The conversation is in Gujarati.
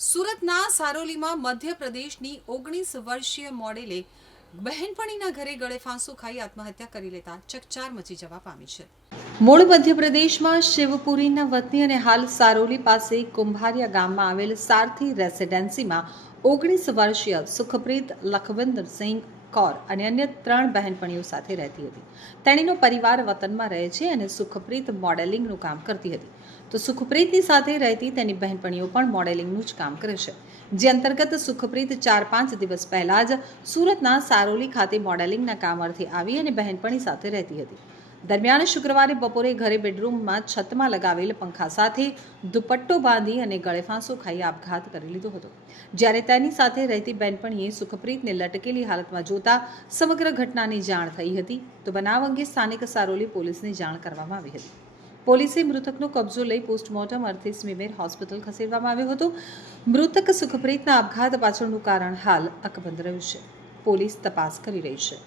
સુરતના સારોલીમાં મધ્યપ્રદેશની 19 વર્ષીય મોડેલે બહેનપણીના ઘરે ગળે ફાંસો ખાઈ આત્મહત્યા કરી લેતા ચકચાર મચી જવા પામી છે। મૂળ મધ્યપ્રદેશમાં શિવપુરીના વતની અને હાલ સારોલી પાસે કુંભારિયા ગામમાં આવેલ સારથી રેસિડેન્સીમાં 19 વર્ષીય સુખપ્રીત લખવિંદરસિંહ કૌર અને અન્ય 3 બહેનપણીઓ સાથે રહેતી હતી। તેણીનો પરિવાર વતનમાં રહે છે અને સુખપ્રીત મોડેલિંગનું કામ કરતી હતી, તો સુખપ્રીતની સાથે રહેતી તેની બહેનપણીઓ પણ મોડેલિંગનું જ કામ કરે છે, જે અંતર્ગત સુખપ્રીત 4-5 દિવસ પહેલા જ સુરતના સારોલી ખાતે મોડેલિંગના કામ અર્થે આવી અને બહેનપણી સાથે રહેતી હતી। દરમિયાન શુક્રવારે બપોરે ઘરે બેડરૂમમાં છતમાં લગાવેલ પંખા સાથે દુપટ્ટો બાંધી અને ગળે ફાંસો ખાઈ આપઘાત કરી લીધો હતો, જ્યારે તેની સાથે રહેતી બહેનપણીએ સુખપ્રીતને લટકેલી હાલતમાં જોતા સમગ્ર ઘટનાની જાણ થઈ હતી, તો બનાવ અંગે સ્થાનિક સારોલી પોલીસને જાણ કરવામાં આવી હતી। પોલીસે મૃતકનો કબજો લઈ પોસ્ટમોર્ટમ અર્થે સ્મીમેર હોસ્પિટલ ખસેડવામાં આવ્યો હતો। મૃતક સુખપ્રીતના આપઘાત પાછળનું કારણ હાલ અકબંધ રહ્યું છે। પોલીસ તપાસ કરી રહી છે।